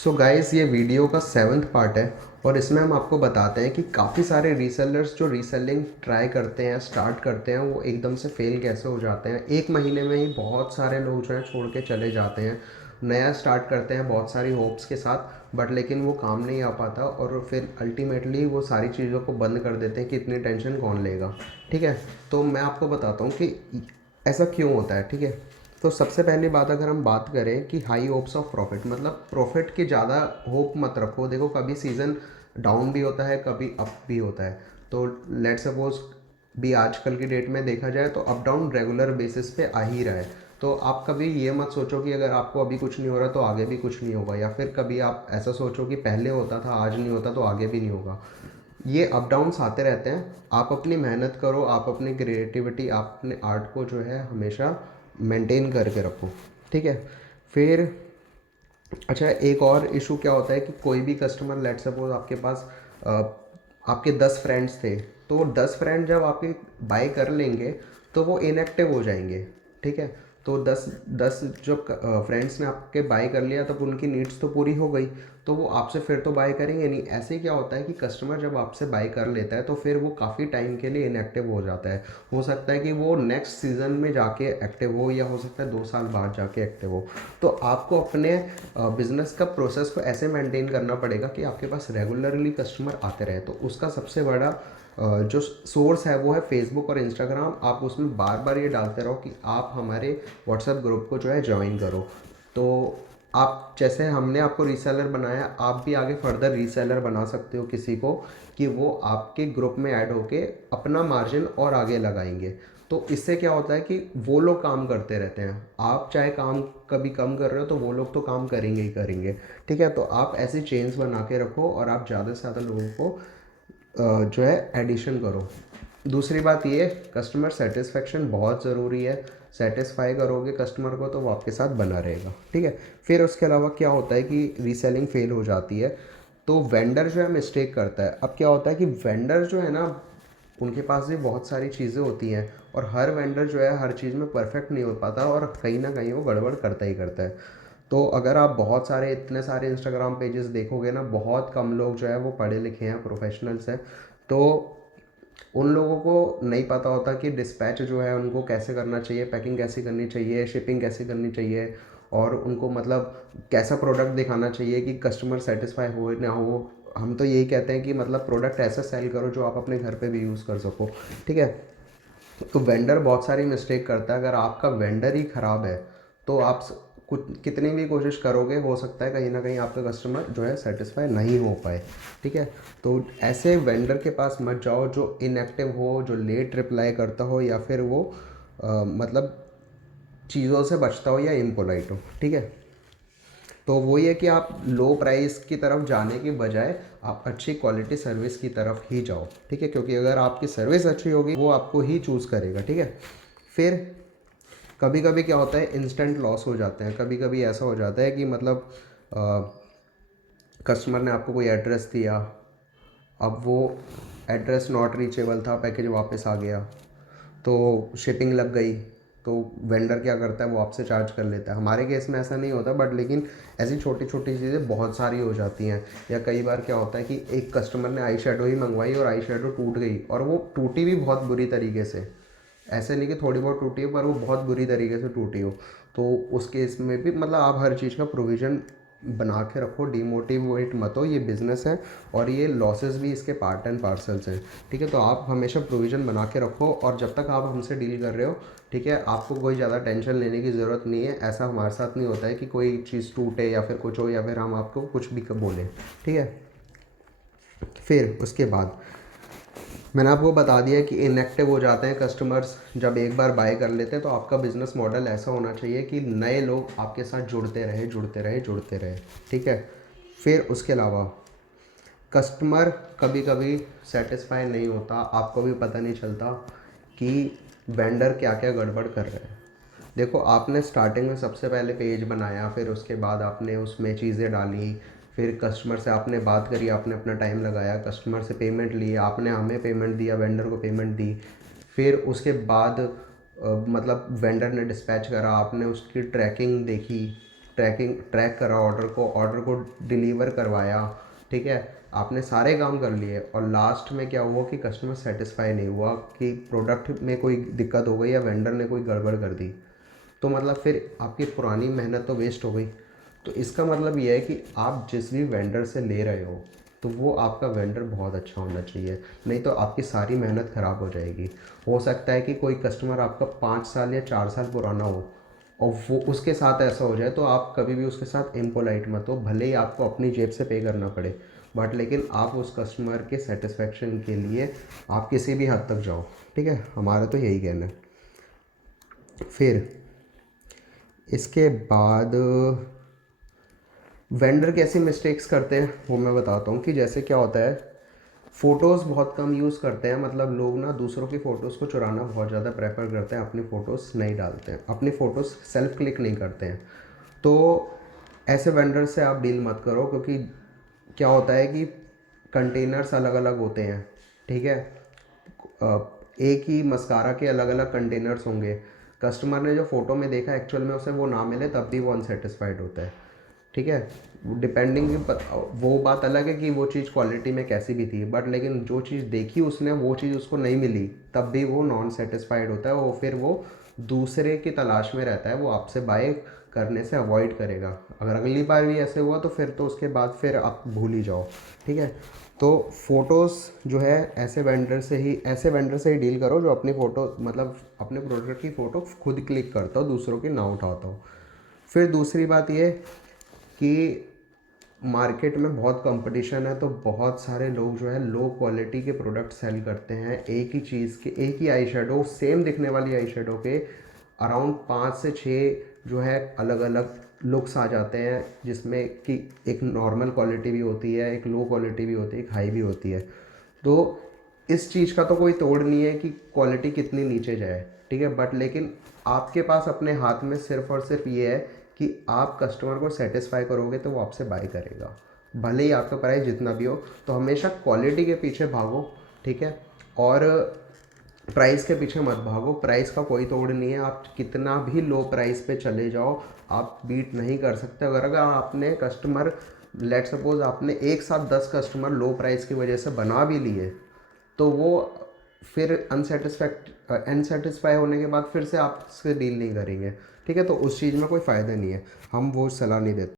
So guys, ये video का 7th part है और इसमें हम आपको बताते हैं कि काफ़ी सारे रीसेलर्स जो रीसेलिंग ट्राई करते हैं, स्टार्ट करते हैं, वो एकदम से फेल कैसे हो जाते हैं। एक महीने में ही बहुत सारे लोग जो है छोड़ के चले जाते हैं। नया स्टार्ट करते हैं बहुत सारी होप्स के साथ, बट लेकिन वो काम नहीं आ पाता और फिर अल्टीमेटली वो सारी चीज़ों को बंद कर देते हैं कि इतनी टेंशन कौन लेगा। ठीक है, तो मैं आपको बताता हूँ कि ऐसा क्यों होता है। ठीक है, तो सबसे पहली बात, अगर हम बात करें कि हाई होप्स ऑफ प्रॉफिट, मतलब प्रॉफिट की ज़्यादा होप मत रखो। देखो, कभी सीज़न डाउन भी होता है, कभी अप भी होता है। तो लेट सपोज भी आजकल की डेट में देखा जाए तो अप डाउन रेगुलर बेसिस पे आ ही रहा है। तो आप कभी ये मत सोचो कि अगर आपको अभी कुछ नहीं हो रहा तो आगे भी कुछ नहीं होगा, या फिर कभी आप ऐसा सोचो कि पहले होता था आज नहीं होता तो आगे भी नहीं होगा। ये अप डाउन्स आते रहते हैं। आप अपनी मेहनत करो, आप अपनी क्रिएटिविटी, आप अपने आर्ट को जो है हमेशा मेंटेन करके रखो। ठीक है, फिर अच्छा, एक और इशू क्या होता है कि कोई भी कस्टमर, लेट सपोज आपके पास अ, आपके 10 फ्रेंड्स थे, तो वो 10 फ्रेंड जब आपके बाय कर लेंगे तो वो इनएक्टिव हो जाएंगे। ठीक है, तो 10 जो फ्रेंड्स ने आपके बाय कर लिया तब उनकी नीड्स तो पूरी हो गई, तो वो आपसे फिर तो बाय करेंगे नहीं। ऐसे क्या होता है कि कस्टमर जब आपसे बाय कर लेता है तो फिर वो काफ़ी टाइम के लिए इनएक्टिव हो जाता है। हो सकता है कि वो नेक्स्ट सीज़न में जाके एक्टिव हो, या हो सकता है 2 साल बाद जाके एक्टिव हो। तो आपको अपने बिजनेस का प्रोसेस को ऐसे मेंटेन करना पड़ेगा कि आपके पास रेगुलरली कस्टमर आते रहे। तो उसका सबसे बड़ा जो सोर्स है वो है फेसबुक और इंस्टाग्राम। आप उसमें बार बार ये डालते रहो कि आप हमारे व्हाट्सएप ग्रुप को जो है ज्वाइन करो। तो आप, जैसे हमने आपको रीसेलर बनाया, आप भी आगे फर्दर रीसेलर बना सकते हो किसी को, कि वो आपके ग्रुप में ऐड होके अपना मार्जिन और आगे लगाएंगे। तो इससे क्या होता है कि वो लोग काम करते रहते हैं। आप चाहे काम कभी कम कर रहे हो तो वो लोग तो काम करेंगे ही करेंगे। ठीक है, तो आप ऐसी चेन्स बना के रखो और आप ज़्यादा से ज़्यादा लोगों को जो है एडिशन करो। दूसरी बात ये, कस्टमर सेटिस्फेक्शन बहुत ज़रूरी है। सेटिस्फाई करोगे कस्टमर को तो वो आपके साथ बना रहेगा। ठीक है, फिर उसके अलावा क्या होता है कि रीसेलिंग फेल हो जाती है तो वेंडर जो है मिस्टेक करता है। अब क्या होता है कि वेंडर जो है ना, उनके पास भी बहुत सारी चीज़ें होती हैं और हर वेंडर जो है हर चीज़ में परफेक्ट नहीं हो पाता और कहीं ना कहीं वो गड़बड़ करता ही करता है। तो अगर आप बहुत सारे, इतने सारे इंस्टाग्राम पेजेस देखोगे ना, बहुत कम लोग जो है वो पढ़े लिखे हैं, प्रोफेशनल्स हैं। तो उन लोगों को नहीं पता होता कि डिस्पैच जो है उनको कैसे करना चाहिए, पैकिंग कैसे करनी चाहिए, शिपिंग कैसे करनी चाहिए, और उनको मतलब कैसा प्रोडक्ट दिखाना चाहिए कि कस्टमर सेटिस्फाई हो ना हो। हम तो यही कहते हैं कि मतलब प्रोडक्ट ऐसा सेल करो जो आप अपने घर पे भी यूज़ कर सको। ठीक है, तो वेंडर बहुत सारी मिस्टेक करता है। अगर आपका वेंडर ही ख़राब है तो आप कुछ कितनी भी कोशिश करोगे, हो सकता है कहीं ना कहीं आपका कस्टमर जो है सेटिस्फाई नहीं हो पाए। ठीक है, तो ऐसे वेंडर के पास मत जाओ जो इनएक्टिव हो, जो लेट रिप्लाई करता हो, या फिर वो मतलब चीज़ों से बचता हो या इम्पोलाइट हो। ठीक है, तो वही है कि आप लो प्राइस की तरफ जाने की बजाय आप अच्छी क्वालिटी सर्विस की तरफ ही जाओ। ठीक है, क्योंकि अगर आपकी सर्विस अच्छी होगी वो आपको ही चूज़ करेगा। ठीक है, फिर कभी कभी क्या होता है, इंस्टेंट लॉस हो जाते हैं। कभी कभी ऐसा हो जाता है कि मतलब कस्टमर ने आपको कोई एड्रेस दिया, अब वो एड्रेस नॉट रीचेबल था, पैकेज वापस आ गया, तो शिपिंग लग गई, तो वेंडर क्या करता है, वो आपसे चार्ज कर लेता है। हमारे केस में ऐसा नहीं होता, बट लेकिन ऐसी छोटी छोटी चीज़ें बहुत सारी हो जाती हैं। या कई बार क्या होता है कि एक कस्टमर ने आई शेडो ही मंगवाई और आई शेडो टूट गई, और वो टूटी भी बहुत बुरी तरीके से। ऐसे नहीं कि थोड़ी बहुत टूटी हो, पर वो बहुत बुरी तरीके से टूटी हो। तो उस केस में भी मतलब आप हर चीज़ का प्रोविज़न बना के रखो, डिमोटिवेट मत हो। ये बिज़नेस है और ये लॉसेस भी इसके पार्ट एंड पार्सल्स हैं। ठीक है, तो आप हमेशा प्रोविज़न बना के रखो, और जब तक आप हमसे डील कर रहे हो, ठीक है, आपको कोई ज़्यादा टेंशन लेने की ज़रूरत नहीं है। ऐसा हमारे साथ नहीं होता है कि कोई चीज़ टूटे या फिर कुछ हो, या फिर हम आपको कुछ भी बोलें। ठीक है, फिर उसके बाद मैंने आपको बता दिया कि इनएक्टिव हो जाते हैं कस्टमर्स जब एक बार बाय कर लेते हैं। तो आपका बिज़नेस मॉडल ऐसा होना चाहिए कि नए लोग आपके साथ जुड़ते रहे, जुड़ते रहे, जुड़ते रहे। ठीक है, फिर उसके अलावा कस्टमर कभी कभी सेटिस्फाई नहीं होता, आपको भी पता नहीं चलता कि वेंडर क्या क्या गड़बड़ कर रहे हैं। देखो, आपने स्टार्टिंग में सबसे पहले पेज बनाया, फिर उसके बाद आपने उसमें चीज़ें डाली, फिर कस्टमर से आपने बात करी, आपने अपना टाइम लगाया, कस्टमर से पेमेंट ली, आपने हमें पेमेंट दिया, वेंडर को पेमेंट दी। फिर उसके बाद मतलब वेंडर ने डिस्पैच करा, आपने उसकी ट्रैकिंग देखी, ट्रैक करा ऑर्डर को डिलीवर करवाया, ठीक है, आपने सारे काम कर लिए और लास्ट में क्या हुआ कि कस्टमर सेटिस्फाई नहीं हुआ, कि प्रोडक्ट में कोई दिक्कत हो गई या वेंडर ने कोई गड़बड़ कर दी, तो मतलब फिर आपकी पुरानी मेहनत तो वेस्ट हो गई। तो इसका मतलब ये है कि आप जिस भी वेंडर से ले रहे हो तो वो आपका वेंडर बहुत अच्छा होना चाहिए, नहीं तो आपकी सारी मेहनत ख़राब हो जाएगी। हो सकता है कि कोई कस्टमर आपका 5 साल या 4 साल पुराना हो और वो उसके साथ ऐसा हो जाए, तो आप कभी भी उसके साथ इम्पोलाइट मत हो, भले ही आपको अपनी जेब से पे करना पड़े, बट लेकिन आप उस कस्टमर के सेटिस्फेक्शन के लिए आप किसी भी हद तक जाओ, ठीक है, हमारा तो यही कहना है। फिर इसके बाद वेंडर कैसी मिस्टेक्स करते हैं वो मैं बताता हूँ। कि जैसे क्या होता है, फ़ोटोज़ बहुत कम यूज़ करते हैं, मतलब लोग ना दूसरों की फ़ोटोज़ को चुराना बहुत ज़्यादा प्रेफर करते हैं, अपनी फ़ोटोज़ नहीं डालते हैं, अपनी फ़ोटोज़ सेल्फ क्लिक नहीं करते हैं। तो ऐसे वेंडर से आप डील मत करो, क्योंकि क्या होता है कि कंटेनर्स अलग अलग होते हैं, ठीक है, एक ही मस्कारा के अलग अलग कंटेनर्स होंगे, कस्टमर ने जो फ़ोटो में देखा एक्चुअल में उसे वो ना मिले तब भी वो अनसेटिस्फाइड होता है, ठीक है। डिपेंडिंग, वो बात अलग है कि वो चीज़ क्वालिटी में कैसी भी थी, बट लेकिन जो चीज़ देखी उसने वो चीज़ उसको नहीं मिली तब भी वो नॉन सेटिस्फाइड होता है, और फिर वो दूसरे की तलाश में रहता है, वो आपसे बाय करने से अवॉइड करेगा। अगर अगली बार भी ऐसे हुआ तो फिर तो उसके बाद फिर आप भूल ही जाओ, ठीक है। तो फ़ोटोज़ जो है ऐसे वेंडर से ही डील करो जो अपनी फ़ोटो, मतलब अपने प्रोडक्ट की फ़ोटो खुद क्लिक करता हो, दूसरों की ना उठाता हो। फिर दूसरी बात ये कि मार्केट में बहुत कंपटीशन है, तो बहुत सारे लोग जो है लो क्वालिटी के प्रोडक्ट सेल करते हैं, एक ही चीज़ के, एक ही आई शेडो, सेम दिखने वाली आई शेडो के अराउंड 5 से 6 जो है अलग अलग लुक्स आ जाते हैं, जिसमें कि एक नॉर्मल क्वालिटी भी होती है, एक लो क्वालिटी भी होती है, एक हाई भी होती है। तो इस चीज़ का तो कोई तोड़ नहीं है कि क्वालिटी कितनी नीचे जाए, ठीक है, बट लेकिन आपके पास अपने हाथ में सिर्फ और सिर्फ ये है कि आप कस्टमर को सेटिस्फाई करोगे तो वो आपसे बाय करेगा, भले ही आपका प्राइस जितना भी हो। तो हमेशा क्वालिटी के पीछे भागो, ठीक है, और प्राइस के पीछे मत भागो, प्राइस का कोई तोड़ नहीं है, आप कितना भी लो प्राइस पे चले जाओ आप बीट नहीं कर सकते। अगर आपने कस्टमर, लेट सपोज आपने एक साथ 10 कस्टमर लो प्राइस की वजह से बना भी लिए, तो वो फिर अनसेटिस्फाई होने के बाद फिर से आपसे डील नहीं करेंगे, ठीक है, तो उस चीज़ में कोई फ़ायदा नहीं है, हम वो सलाह नहीं देते।